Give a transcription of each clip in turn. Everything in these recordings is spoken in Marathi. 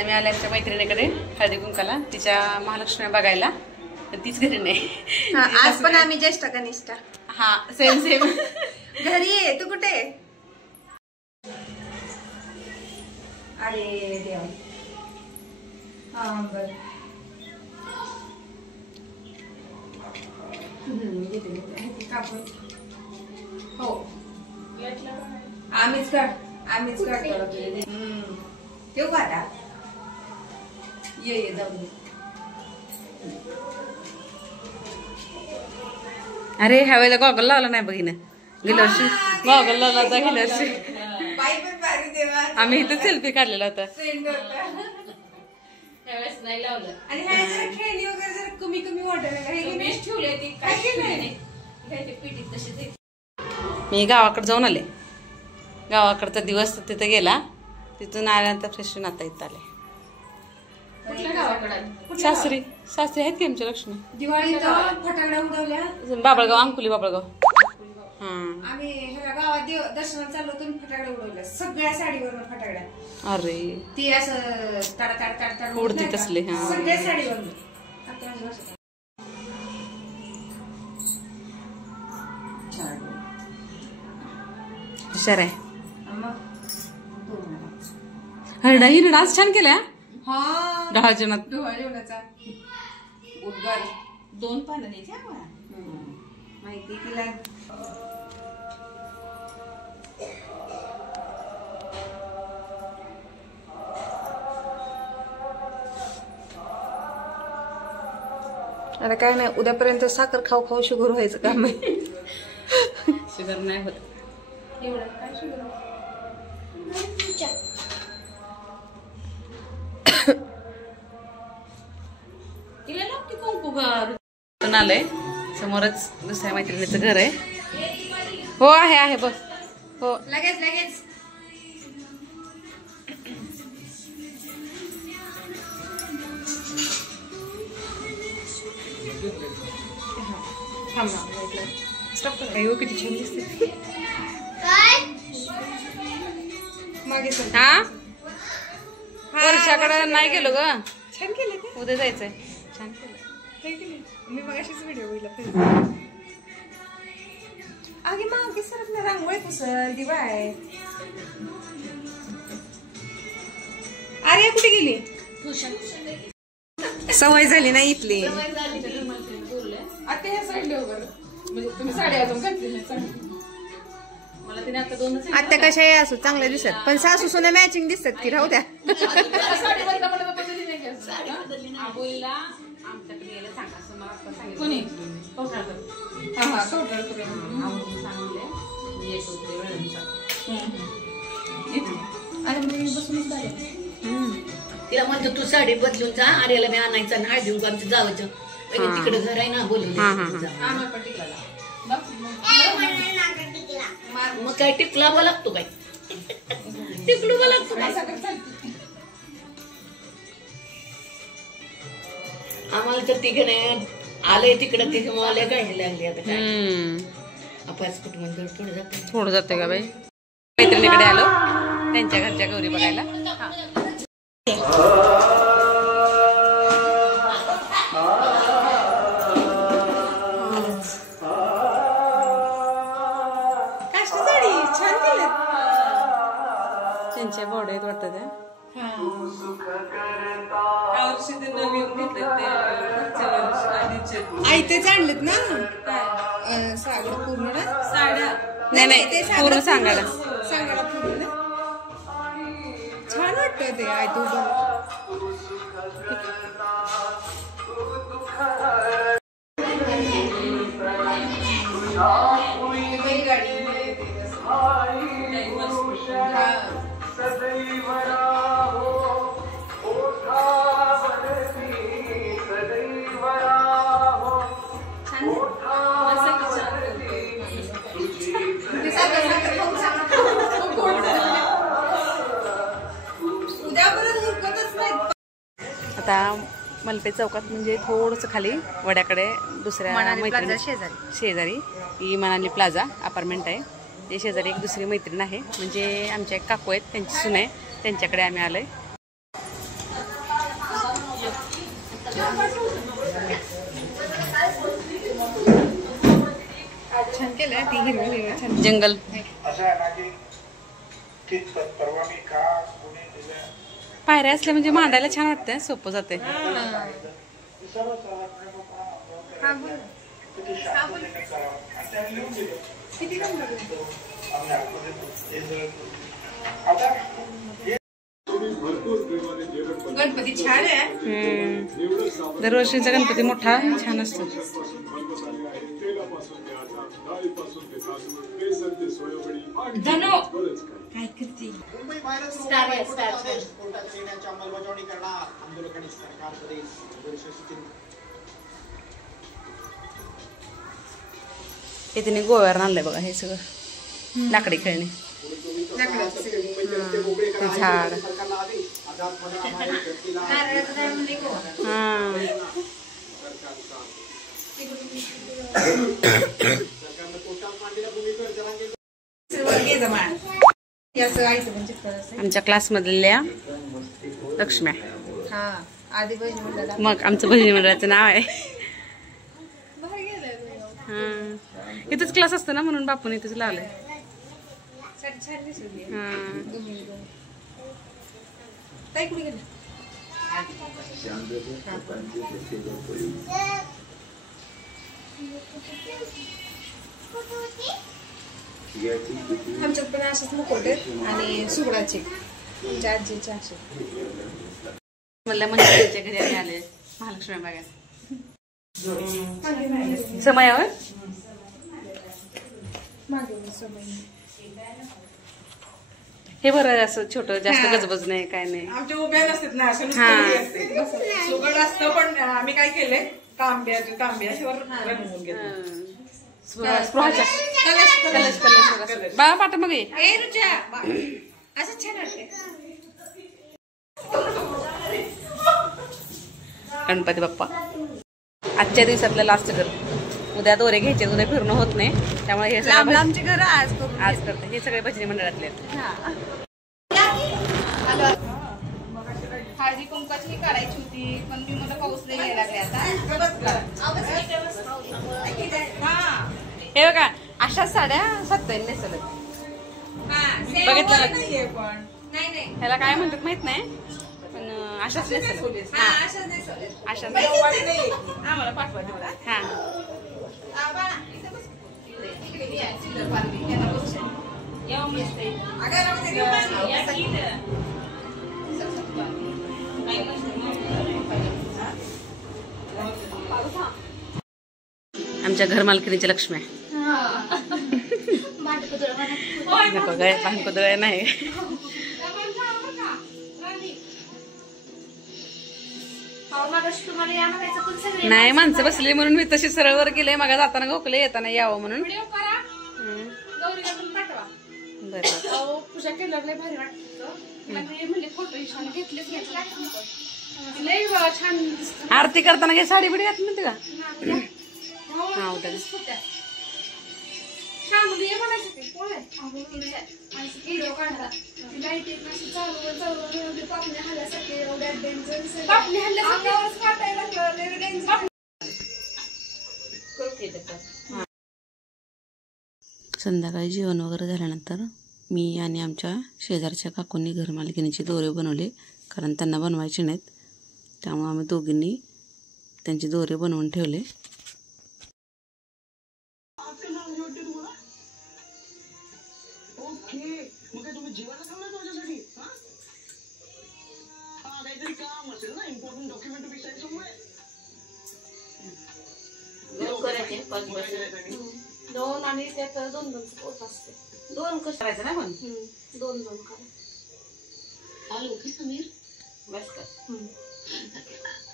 आम्ही आल्या आमच्या मैत्रिणीकडे हळदी कुंकाला तिच्या महालक्ष्मी बघायला. तीच घरी नाही आज पण आम्ही ज्येष्ठ कनिष्ठ. हा सेम सेम. घरी आहे तू कुठे? अरे देवा. हा बर हो आम्हीच काढतो. ठेवू का आता? ये जाऊ. अरे ह्या वेळेला गॉगल लावला नाही बघिनं. गेल्या वर्षी गॉगल लावला होता. गेल्या वर्षी आम्ही इथं सेल्फी काढलेला होता. नाही लावलं. आणि खेळणी वगैरे जरा कमी कमी वाटायला मी गावाकडे जाऊन आले. गावाकडचा दिवस तिथे गेला. तिथून आल्यानंतर फ्रेश होऊन आता इथं आले. सासरी आहेत की आमच्या लक्ष्मी. दिवाळीत फटाकड्या उडवल्या. बाबळगाव अंकुली बाबळगाव. आम्ही गावात दर्शनाला चाललो होतो. फटाकड्या उडवल्या सगळ्या साडीवर फटाकड्या. अरे ती असं ताड उडती तसली. सगळ्या साडीवर. हुशार आहे. हरडा हिरडा आज छान केल्या. डोहाळ जेवणाचा उद्गार 2 पानं द्यायची माहिती केला. आता काय नाही उद्यापर्यंत साखर खाऊ खाऊ शुगर व्हायचं काम आहे. शुगर नाही होत एवढं काय शुगर. आलंय समोरच दुसऱ्या मैत्रिणीचं घर आहे. हो आहे बस. हो लगेच किती छान दिसते. हा वर्षाकडे नाही गेलो ग. छान केलं. उद्या जायचंय. छान केलं. मी मगाशीच व्हिडिओ आगे मागे सरत ना. रांगोळी पुसल दिवा आहे. अरे कुठे गेली? सवय झाली नाही इथली. आता ह्या साईडला म्हणजे तुम्ही साडी अजून घातली नाही. आत्या कशा असू चांगल्या दिसत पण सासू सुना मॅचिंग दिसतात की. राहू द्या. तिला म्हणतो तू साडी बदलून जा. आर्याला मी आणायचा ना देऊ आमचं जावचं तिकडे घर आहे ना बोलून. मग काय टिकलावा लागतो काय? टिकलूवा लागतो काय? आम्हाला तर तिकडे आलंय तिकडं तिथे मला गाडी लागली. आता काय पाच कुटुंब थोडं जाते का बाई. मैत्रिणीकडे आलो त्यांच्या घरच्या गौरी बघायला. त्यांच्या बॉडी आहेत वाटतं त्या. आई तेच आणलेत ना साड्या पूर्ण ना. साड्या नाही पूर्ण सांगायला पूर्ण छान वाटत ते. आई तू बैलगाडी आता मलपे चौकात म्हणजे थोडंसं खाली वड्याकडे दुसऱ्या मैत्रिणी शेजारी ही मनाली प्लाझा अपार्टमेंट आहे. ते शेजारी एक दुसरी मैत्रीण आहे म्हणजे आमच्या एक काकू आहेत त्यांची सून आहे त्यांच्याकडे आम्ही आलोय. छान केलं ती हिरवं छान जंगल. पायऱ्या असल्या म्हणजे मांडायला छान वाटतंय, सोपं जाते. गणपती छान आहे. दरवर्षीचा गणपती मोठा छान असतो. काय करते हे तिने गोव्यावर आणलंय बघा हे सगळं लाकडी खेळणे. झाड आमच्या क्लासमधल्या लक्ष्म्या. मग आमचं भजनी मंडळाचं नाव आहे. इथंच क्लास असतो ना म्हणून बापून इथंच लावलंय. आमच्यात पण असेच मुकोटे आणि सुगडाचे आमच्या आजीचे असे. मला मंदिराच्या घरी आम्ही आले महालक्ष्मी बघायला. समयावर हे बरं असं छोटं जास्त गजबज नाही काय नाही. आमच्या उभ्या नसतात ना असं सुगड असतं. पण आम्ही काय केलंय तांब्यावर रंगवून घेतलं. बाळा पाठ मग असं छान वाटतंय. गणपती बाप्पा आजच्या दिवसातलं लास्ट घर. उद्या दोरे घ्यायचे, उद्या फिरणं होत नाही त्यामुळे हे सगळं आमची घर आज करते. हे सगळे भजनी मंडळातले हळदी कुंकाची काढायची होती पण मी मला पाऊस नाही यायला लागले आता. हे बघा अशाच साड्या सत्ताईन नेसलत. बघितलं नाही ह्याला काय म्हणतात माहित नाही पण अशाच नेसलत. अशाच आम्हाला पाठवा तेवढा. हा आमच्या घर मालकिनीच्या लक्ष्म्या. नको गाय भांडकुदळ नाही. नाही माणसं बसली म्हणून मी तशी सरळ वर गेले. मग जाताना गोकले येताना यावं म्हणून. बरं पूजा केल्यावर लय भारी वाटतं. म्हणजे फोटो घेतलेच छान. आरती करताना काही साडी बिडी घातली म्हणते का? हा उद्या संध्याकाळी जेवण वगैरे झाल्यानंतर मी आणि आमच्या शेजारच्या काकूंनी घरमालकिनीचे दोरे बनवले. कारण त्यांना बनवायचे नाहीत त्यामुळे आम्ही दोघींनी त्यांचे दोरे बनवून ठेवले. दोन आणि त्यात दोन पोत असते. दोन कसं करायचं ना पण दोन करा. आलो की समीर बस कर.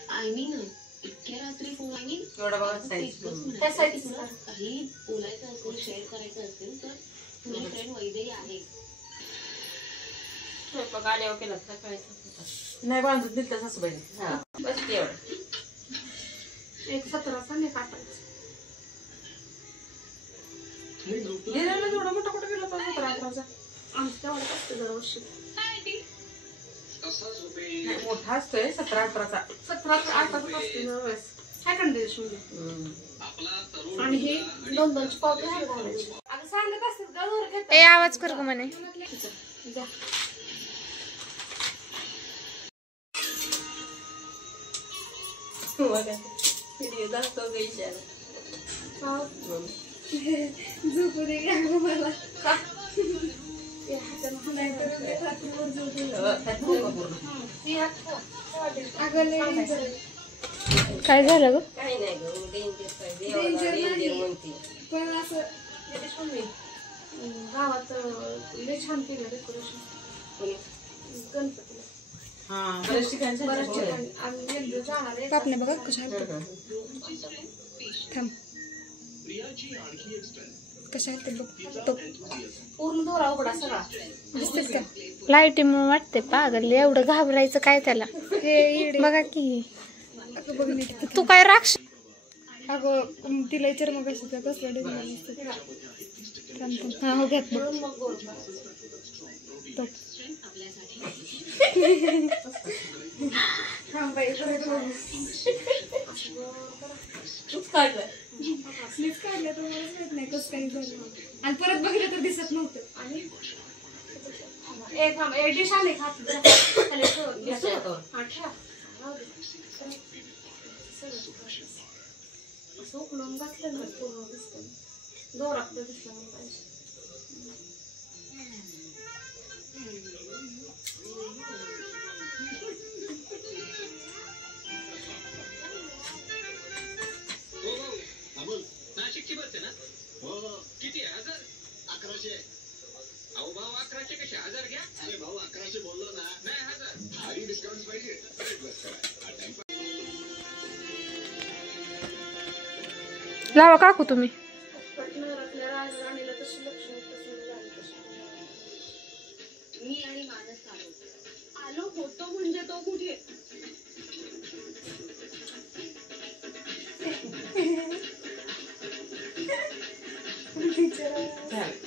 आय मीन इतक्या रात्री फोन आणि एवढा बघा साईज त्या साईज काही बोलायचं असेल शेअर करायचं असेल तर माझी फ्रेंड वैदेही आहे. स्वयंपाक आल्यावर केला तर काय नाही बांधून दिल तर सासूबाईने. हा बस एवढं 1.17चा नाही काटायचं. एवढा मोठा कुठं गेला होता 17-18चा. आमचं तेवढं असतं दरवर्षी. नाही, मोठा असतोय 17-18चा. 17-18चा असतोय ना वेळेस. काय कंडिशन आणि हे 2-2 पाव घालायचे. आता सांगत असतात का दोर घेतात. ए आवाज कर ग म्हणे. जा. व्हिडिओ दाखव गैशाला. झोपू दे का मला. काय झालं ग? काही नाही ग डेंजर म्हणते. पण असं गावात लय छान केलं डेकोरेशन गणपतीला. हा बऱ्याच ठिकाणी बऱ्याच ठिकाणी आम्ही गेलो जाणार आहे. कापणे बघा कशा थांब कशा ते बघ पूर्ण दोरा उघडा सगळा. दिसतेच का? लाईटीमुळे वाटते पागल एवढं घाबरायचं काय त्याला. हे बघा की तू काय राक्ष. अगं तिला विचार मग कसलं डेंजर हा हो घ्यात बघ मीच काढलं तर मलाच माहित नाही कसं काही झालं. आणि परत बघितलं तर दिसत नव्हतं. आणि एक डिश आले खात असं उकळून घातलं ना पूर्ण दिसतं दोरा दिसला मला पाहिजे. नाशिकची बस आहे ना? हो. किती आहे? 1000? 1100. अहो भाऊ 1100 कसे 1000 घ्या. अरे भाऊ 1100 बोललो ना. नाही 1000. भारी डिस्काउंट पाहिजे. लावा काकू तुम्ही. नवरातल्या राजराणीला तशी लक्ष्मी मी आणि मानस आलो होतो म्हणजे तो कुठे. झालं.